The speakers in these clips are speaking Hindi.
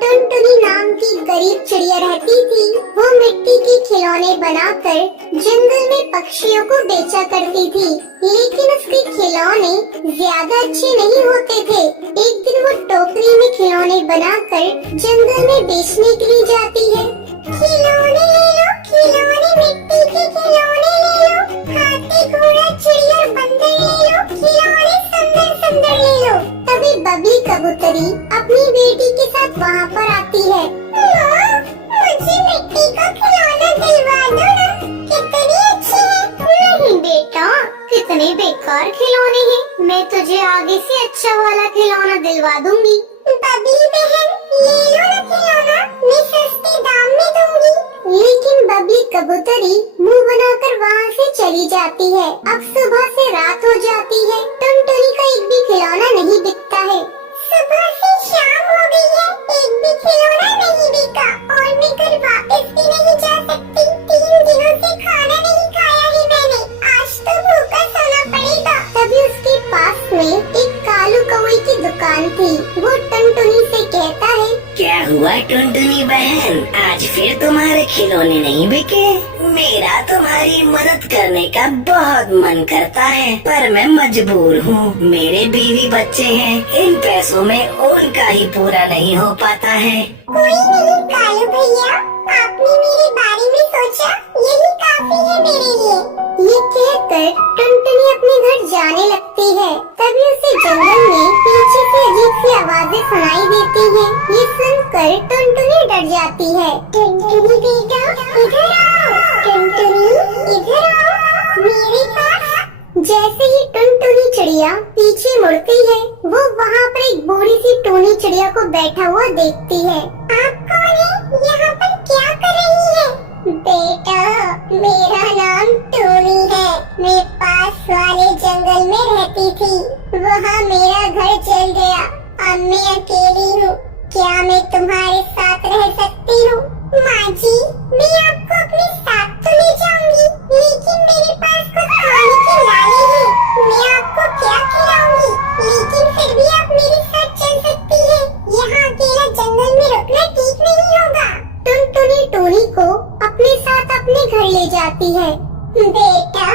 टुनटुनी नाम की गरीब चिड़िया रहती थी। वो मिट्टी के खिलौने बनाकर जंगल में पक्षियों को बेचा करती थी, लेकिन उसके खिलौने ज्यादा अच्छे नहीं होते थे। एक दिन वो टोकरी में खिलौने बनाकर जंगल में बेचने के लिए जाती है। खिलौने ले लो, खिलौने मिट्टी के खिलौने ले लो, हाथी घोड़ा चिड़िया बंदर ले लो, खिलौने सुंदर सुंदर ले लो। तभी बबली कबूतरी अपनी बेटी के साथ वहाँ पर आती है। माँ, मुझे मिट्टी का खिलौना दिलवा दो ना, कितनी अच्छी है। नहीं बेटा, कितने बेकार खिलौने हैं, मैं तुझे आगे से अच्छा वाला खिलौना दिलवा दूंगी। बबली बहन, ले लो ना खिलौना, मैं सस्ते दाम में दूंगी। लेकिन बबली कबूतरी मुंह बनाकर वहाँ से चली जाती है। अब सुबह से रात हो जाती है, टुनटुनी का एक भी खिलौना नहीं बिकता है। सुबह से शाम हो गई है, एक भी खिलौना नहीं बिका और मैं घर वापस भी नहीं जा सकती। 3 दिनों से खाना नहीं खाया है मैंने, आज तो भूखा सोना पड़ेगा। तभी उसके पास में एक कालू कौवे की दुकान थी। वो टुनटुनी से कहता है, क्या हुआ टुनटुनी बहन, आज फिर तुम्हारे खिलौने नहीं बिके? मेरा तुम्हारी मदद करने का बहुत मन करता है, पर मैं मजबूर हूँ। मेरे बीवी बच्चे हैं, इन पैसों में उनका ही पूरा नहीं हो पाता है। कोई नहीं कालू भैया, आपने मेरे बारे में सोचा, यही काफी है मेरे लिए। ये कहकर टुनटुनी अपने घर जाने लगती है। तभी उसे जंगल में पीछे से अजीब सी आवाजें सुनाई देती हैं। ये सुनकर टुनटुनी डर जाती है। टुनटुनी बेटा, इधर आओ। टुनटुनी, इधर आओ मेरे पास। जैसे ही टुनटुनी चिड़िया पीछे मुड़ती है, वो वहाँ पर एक बूढ़ी सी टूनी चिड़िया को बैठा हुआ देखती है। आप कौन है? यहाँ पर क्या कर रही है? बेटा, मेरा नाम टूनी है, मैं पास वाले जंगल में रहती थी, वहाँ मेरा घर जल गया, अब मैं अकेली हूँ, क्या मैं तुम्हारे साथ रह सकती हूँ? माँ जी, मैं आपको अपने साथ तो ले जाऊंगी, लेकिन मेरे पास कुछ खाने के लाले हैं, मैं आपको क्या खिलाऊंगी, लेकिन फिर भी आप मेरे साथ चल सकती हैं, यहाँ अकेला जंगल में रुकना ठीक नहीं होगा। टुनटुनी टूनी को अपने साथ अपने घर ले जाती है। बेटा,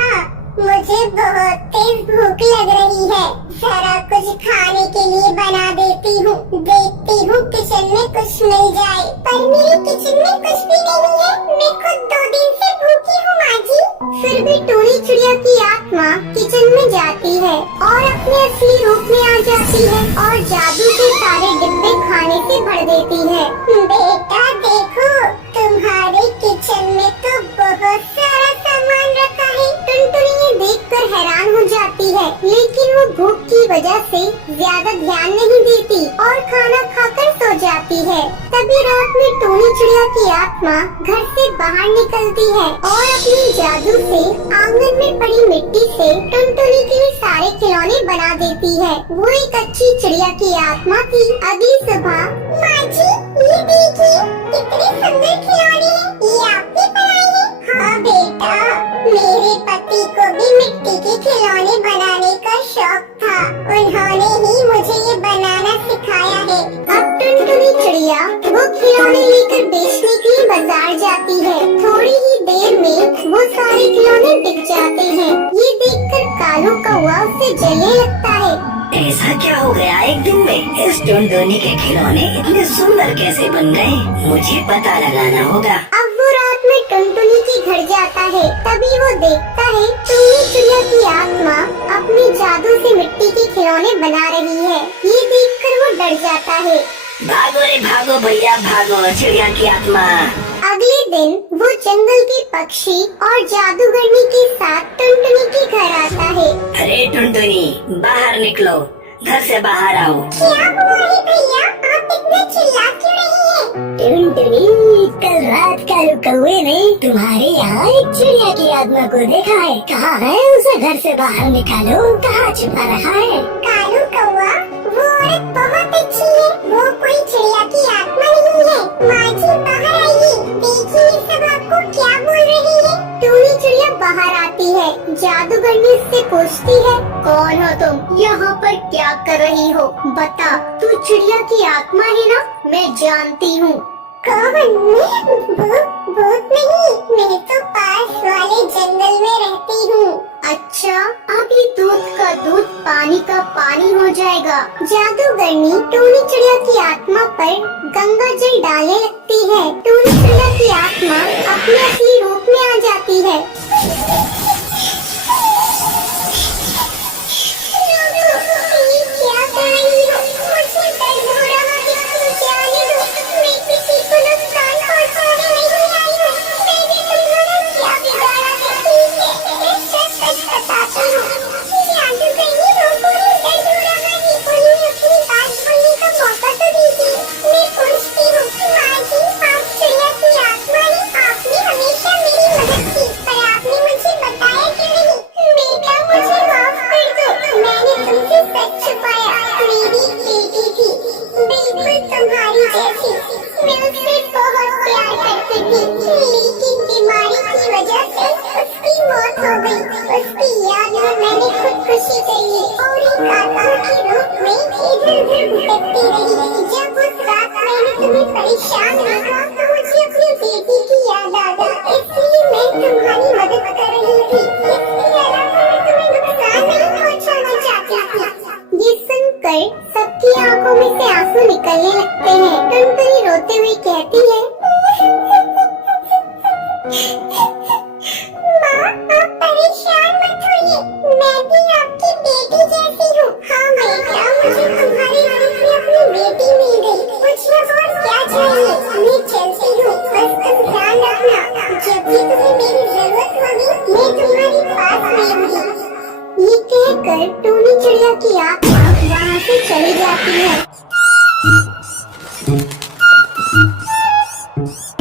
मुझे बहुत तेज भूख लग रही है, जरा कुछ खाने के लिए बना देती हूँ, देखती हूँ किचन में कुछ मिल जाए। पर मेरे किचन में कुछ भी नहीं है, मैं खुद 2 दिन से भूखी हूँ माँ जी। फिर भी टूनी चिड़िया की आत्मा किचन में जाती है और अपने असली रूप में आ जाती है और जादू के सारे डिब्बे खाने से भर देती है। बेटा देखो, तुम्हारे किचन में तो बहुत सारा सामान रखा है। टुनटुनी ये देखकर हैरान हो जाती है, लेकिन वो भूख की वजह से ज्यादा ध्यान नहीं देती और खाना खाकर सो जाती है। तभी रात में टूनी चिड़िया की आत्मा घर से बाहर निकलती है और अपने जादू से आंगन में पड़ी मिट्टी से टुनटुनी के लिए सारे खिलौने बना देती है। वो एक अच्छी चिड़िया की आत्मा थी। अगली सुबह, माँ जी, ये देखिए कितने सुंदर खिलौने हैं, ये आपने बनाए हैं? हाँ बेटा, मेरे पति को भी मिट्टी के खिलौने बनाने का शौक था, उन्होंने ही मुझे ये बनाना सिखाया है। अब टुनटुनी चिड़िया वो खिलौने लेकर बेचने के लिए बाजार जाती है। थोड़ी ही देर में वो सारे खिलौने बिक जाते हैं। ये देखकर कालू कौवा उससे जलने लगता है। ऐसा क्या हो गया एक दिन में? इस टुनटुनी के खिलौने इतने सुंदर कैसे बन गए? मुझे पता लगाना होगा। अब वो रात में टुनटुनी के घर जाता है। तभी वो देखता है टुनटुनी चिड़िया की आत्मा अपने जादू से मिट्टी के खिलौने बना रही है। ये देखकर वो डर जाता है। भागो रे भागो भैया भागो, चिड़िया की आत्मा। अगले दिन वो जंगल के पक्षी और जादूगरनी के साथ टुनटुनी के घर आता है। अरे टुनटुनी, बाहर निकलो, घर से बाहर आओ। क्या हुआ है भैया, आप इतना चिल्ला क्यों रही हैं? टुनटुनी, कल रात कालू कौवे ने तुम्हारे यहाँ एक चिड़िया की आत्मा को देखा है। कहाँ है? उसे घर से बाहर निकालो, कहाँ छिपा रखा है? कालू कौवा, वो औरत बहुत अच्छी है, वो कोई चिड़िया की आत्मा नहीं है। माँ जी बाहर आइए, देखिए ये सब आपको क्या बोल रही है। टूनी चिड़िया बाहर आती है। जादूगरनी उससे पूछती है, कौन हो तुम, यहाँ पर क्या कर रही हो? बता, तू चिड़िया की आत्मा है ना, मैं जानती हूँ। कौन? भूत नहीं, मैं तो पास वाले जंगल में रहती हूँ। अच्छा, अभी दूध का दूध पानी का पानी हो जाएगा। जादूगरनी टूनी चिड़िया की आत्मा पर गंगा जल डालने लगती है। टूनी चिड़िया की आत्मा अपने असली रूप में आ जाती है। सबकी आंखों में से आंसू निकलने लगते हैं। टुनटुनी रोते हुए कहती है, माँ, आप परेशान मत होइए, मैं भी आपकी बेटी जैसी हूँ। हाँ बेटा, मुझे तुम्हारे रूप में अपनी बेटी मिल गई। पूछना और क्या चाहिए? मैं चलती हूँ, बस तुम ध्यान रखना, जब भी तुम्हें मेरी जरूरत होगी मैं तुम्हारे पास रहूंगी। ये कहकर टूनी चिड़िया की आत्मा वहाँ से चली जाती है।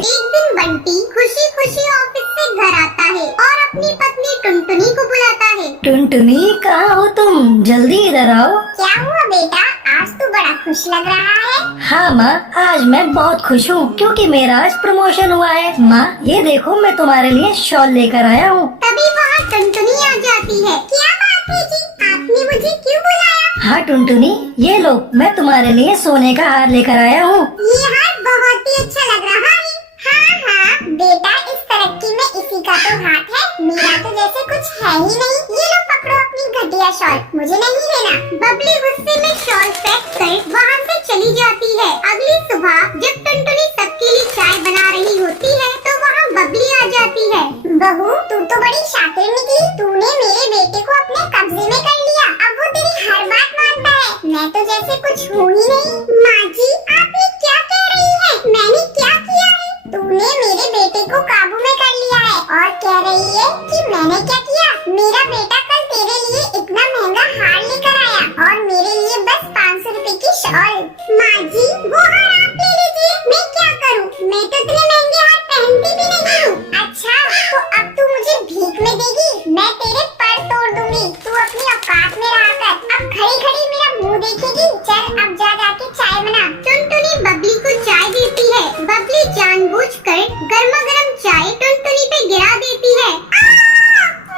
एक दिन बंटी खुशी खुशी ऑफिस से घर आता है और अपनी पत्नी टुनटुनी को बुलाता है। टुनटुनी, कहाँ हो तुम? जल्दी इधर आओ। क्या हुआ बेटा, आज तो बड़ा खुश लग रहा है। हाँ माँ, आज मैं बहुत खुश हूँ क्योंकि मेरा आज प्रमोशन हुआ है। माँ, ये देखो मैं तुम्हारे लिए शॉल लेकर आया हूँ। तभी वहाँ टुनटुनी आ जाती है। क्या बात है जी, आपने मुझे क्यों बुलाया? हाँ टुनटुनी, ये लो, मैं तुम्हारे लिए सोने का हार लेकर आया हूँ। ये हार बहुत ही अच्छा लग रहा है। हाँ हाँ बेटा, इस तरक्की में इसी का तो हाथ है, मेरा तो जैसे कुछ है ही नहीं। ये लो पकड़ो अपनी घटिया शॉल, मुझे नहीं लेना। बबली गुस्से में शॉल पैक कर वहाँ से चली जाती है। अगली सुबह जब टुनटुनी सबके लिए चाय बना रही होती है तो वहाँ बबली आ जाती है। बहू, तू तो बड़ी शातिर निकली, तूने मेरे बेटे को अपने कब्जे में कर लिया। अब वो तेरी हर बात मानता है, मैं तो जैसे कुछ हूँ ही नहीं। माँ जी, आप ये क्या कह रही है? मैंने क्या किया है? तूने मेरे बेटे को काबू में कर लिया है और कह रही है कि मैंने क्या किया? मेरा बेटा कल तेरे लिए इतना महंगा हार लेकर आया और मेरे लिए बस 500 रुपए की शॉल। माँ जी, वो हार आप ले लीजिए, मैं क्या करूँ? मैं तो इतने महंगे हार पहनती भी नहीं हूँ। अच्छा, तो अब तू मुझे भीख में देगी? मैं तेरे पर तोड़ दूंगी। तू अपनी औकात में रहा कर, अब खड़ी खड़ी मेरा मुँह देखेगी? चल अब जा जाके चाय बना। टुनटुनी बबली को चाय देती है। बबली जानबूझकर गर्मा गर्म चाय टुनटुनी पे गिरा देती है।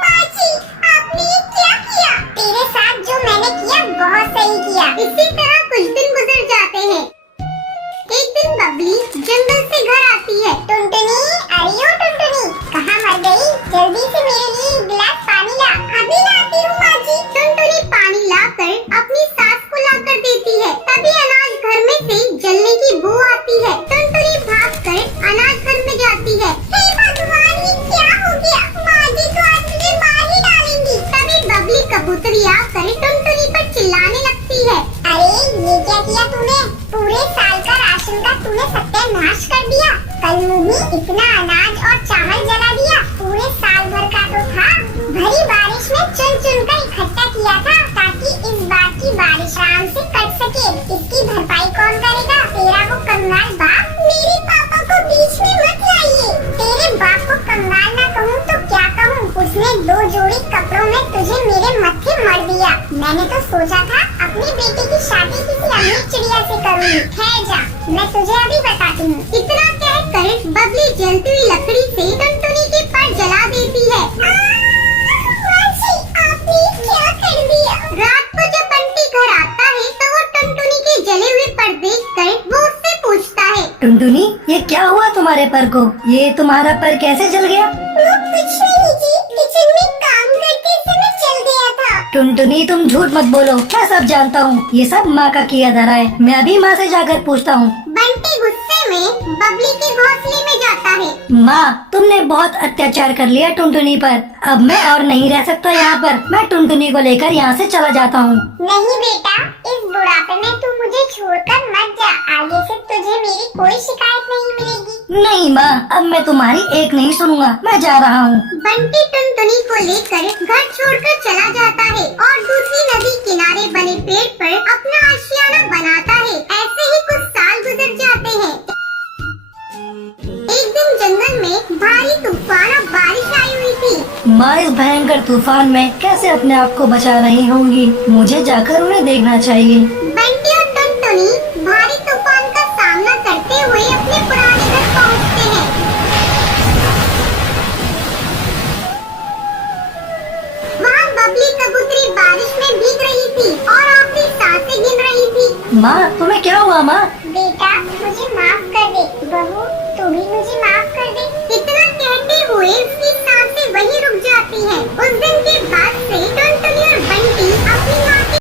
माँ जी, आपने ये क्या किया? तेरे साथ जो मैंने किया बहुत सही किया। इसी तरह कुछ दिन गुजर जाते हैं। एक दिन बबली जंगल से घर आती है। टुनटुनी, अरे ओ टुनटुनी, कहाँ मर गई? जल्दी से मेरे लिए एक गिलास पानी ला। अभी लाती हूँ माँ जी। टुनटुनी पानी लाकर अपनी सास को लाकर देती है। तभी अनाज घर में से जलने की बू आती है। टुनटुनी भागकर अनाज घर में जाती है। हे भगवान, ये क्या हो गया? माँ जी तो आज मुझे मार ही डालेंगी। तभी बबली कबूतरी आकर टुनटुनी पर चिल्लाने लगती है। अरे ये क्या किया तूने? पूरे साल का राशन का तूने सत्यानाश कर दिया। कल मुन्नी इतना अनाज और चावल जला दिया, पूरे साल भर का तो था। भरी बारिश में चुन चुन कर इकट्ठा किया था ताकि इस बार की बारिश आराम से कट सके। इसकी भरपाई कौन करेगा? तेरा वो कंगाल बाप। मेरे पापा को बीच में मत लाइए। तेरे बाप को कंगाल ना कहूँ तो क्या कहूँ? उसने 2 जोड़ी कपड़ों में तुझे मेरे मत्थे मर दिया। मैंने तो सोचा था अपनी बेटी की शादी किसी अमीर चिड़िया से करूँगी। खैर जा, मैं तुझे अभी बताती हूँ। इतना कहकर बबली जलती हुई लकड़ी से टुनटुनी के पर जला देती है। आपने क्या कर दिया? रात को जब बंटी घर आता है तो वो टुनटुनी के जले हुए पर क्या हुआ तुम्हारे पर को? ये तुम्हारा पर कैसे जल गया? वो कुछ नहीं जी, किचन में काम करते समय चल गया था। टुनटुनी तुम झूठ मत बोलो, मैं सब जानता हूँ। ये सब माँ का किया धरा है। मैं अभी माँ से जाकर पूछता हूँ। बंटी गुस्से में बबली के घोंसले में जाता है। माँ तुमने बहुत अत्याचार कर लिया टुनटुनी पर। अब मैं और नहीं रह सकता यहाँ पर। मैं टुनटुनी को लेकर यहाँ से चला जाता हूँ। नहीं बेटा, इस बुढ़ापे में तू मुझे छोड़कर मत जा। आगे से तुझे मेरी कोई शिकायत नहीं मिलेगी। नहीं माँ, अब मैं तुम्हारी एक नहीं सुनूंगा। मैं जा रहा हूँ। बंटी टुनटुनी को लेकर घर छोड़कर चला जाता है और दूसरी नदी किनारे बने पेड़ पर अपना आशियाना बनाता है। ऐसे ही कुछ साल गुजर जाते हैं। एक दिन जंगल में भारी तूफान और बारिश आई हुई थी। माँ इस भयंकर तूफान में कैसे अपने आप को बचा रही होंगी? मुझे जाकर उन्हें देखना चाहिए। बंटी और टुनटुनी भारी तूफान का सामना करते हुए अपने पुराने घर पहुँचते हैं। वहाँ बबली कबूतरी बारिश में भीग रही थी और अपनी सांसें गिन रही थी। माँ तुम्हें क्या हुआ? माँ बेटा मुझे माफ कर दे। बहू तू भी मुझे माफ